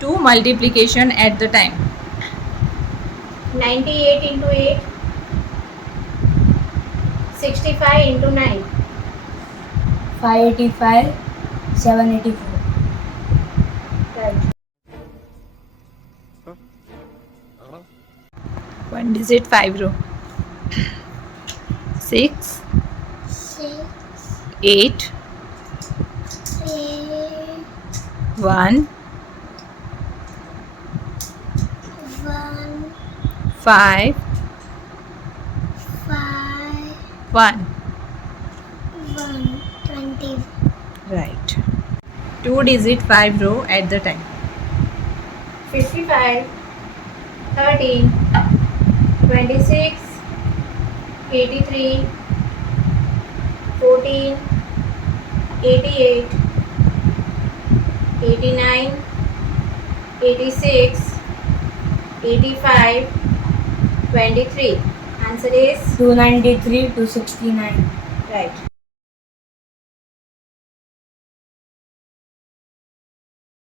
2 multiplication at the time. 98 into 8. 65 into 9. 585, 784. Right. 1 digit 5 row. 6, 6, 8, 8, 1, 1, 5, 5, 1. 1, 20. Right. 2 digit 5 row at the time. 55, 13, 26, 83, 14, 88, 89, 86, 85, 23. Answer is 293, 269. right.